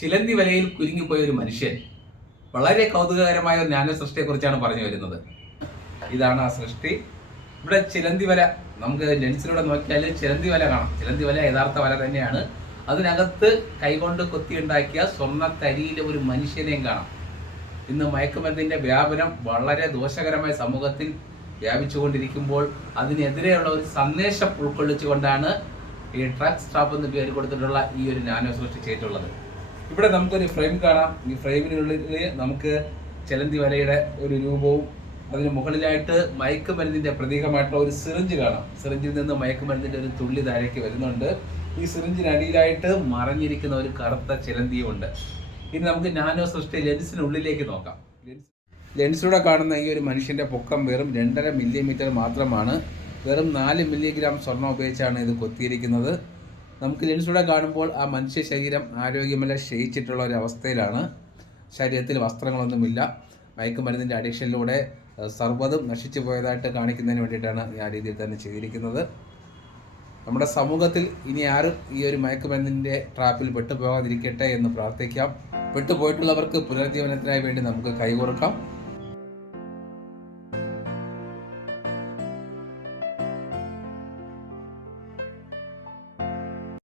ചിലന്തി വലയിൽ കുരുങ്ങിപ്പോയ ഒരു മനുഷ്യൻ വളരെ കൗതുകകരമായ ഒരു നാനോ സൃഷ്ടിയെക്കുറിച്ചാണ് പറഞ്ഞു വരുന്നത്. ഇതാണ് ആ സൃഷ്ടി. ഇവിടെ ചിലന്തി വല, നമുക്ക് ലെൻസിലൂടെ നോക്കിയാൽ ചിലന്തി വല കാണാം. ചിലന്തി വല യഥാർത്ഥ വല തന്നെയാണ്. അതിനകത്ത് കൈകൊണ്ട് കൊത്തിയുണ്ടാക്കിയ സ്വർണ്ണത്തരിയിലെ ഒരു മനുഷ്യനെയും കാണാം. ഇന്ന് മയക്കുമരുന്നിന്റെ വ്യാപനം വളരെ ദോഷകരമായ സമൂഹത്തിൽ വ്യാപിച്ചുകൊണ്ടിരിക്കുമ്പോൾ അതിനെതിരെയുള്ള ഒരു സന്ദേശം ഉൾക്കൊള്ളിച്ചുകൊണ്ടാണ് ഈ ഡ്രഗ്സ് ട്രാപ്പ് എന്ന് പേര് കൊടുത്തിട്ടുള്ള ഈ ഒരു നാനോ സൃഷ്ടിച്ചിട്ടുള്ളത്. ഇവിടെ നമുക്കൊരു ഫ്രെയിം കാണാം. ഈ ഫ്രെയിമിനുള്ളിൽ നമുക്ക് ചിലന്തി വലയുടെ ഒരു രൂപവും അതിന് മുകളിലായിട്ട് മയക്കുമരുന്നിന്റെ പ്രതീകമായിട്ടുള്ള ഒരു സിറിഞ്ച് കാണാം. സിറിഞ്ചിൽ നിന്ന് മയക്കുമരുന്നിന്റെ ഒരു തുള്ളി താഴേക്ക് വരുന്നുണ്ട്. ഈ സിറിഞ്ചിനടിയിലായിട്ട് മറഞ്ഞിരിക്കുന്ന ഒരു കറുത്ത ചിലന്തിയും ഉണ്ട്. ഇനി നമുക്ക് നാനോ സൃഷ്ടി ലെൻസിനുള്ളിലേക്ക് നോക്കാം. ലെൻസിലൂടെ കാണുന്ന ഈ ഒരു മനുഷ്യന്റെ പൊക്കം വെറും 2.5 മില്ലിമീറ്റർ മാത്രമാണ്. വെറും 4 മില്ലിഗ്രാം സ്വർണം ഉപയോഗിച്ചാണ് ഇത് കൊത്തിയിരിക്കുന്നത്. നമുക്ക് ലെൻസിലൂടെ കാണുമ്പോൾ ആ മനുഷ്യ ശരീരം ആരോഗ്യമല്ല ക്ഷയിച്ചിട്ടുള്ള ഒരു അവസ്ഥയിലാണ്. ശരീരത്തിൽ വസ്ത്രങ്ങളൊന്നുമില്ല. മയക്കുമരുന്നിൻ്റെ അഡിക്ഷനിലൂടെ സർവ്വതും നശിച്ചു പോയതായിട്ട് കാണിക്കുന്നതിന് വേണ്ടിയിട്ടാണ് ആ രീതിയിൽ തന്നെ ചെയ്തിരിക്കുന്നത്. നമ്മുടെ സമൂഹത്തിൽ ഇനി ആരും ഈ ഒരു മയക്കുമരുന്നിൻ്റെ ട്രാപ്പിൽ പെട്ടുപോകാതിരിക്കട്ടെ എന്ന് പ്രാർത്ഥിക്കാം. പെട്ടുപോയിട്ടുള്ളവർക്ക് പുനരുജ്ജീവനത്തിനായി വേണ്ടി നമുക്ക് കൈകോർക്കാം.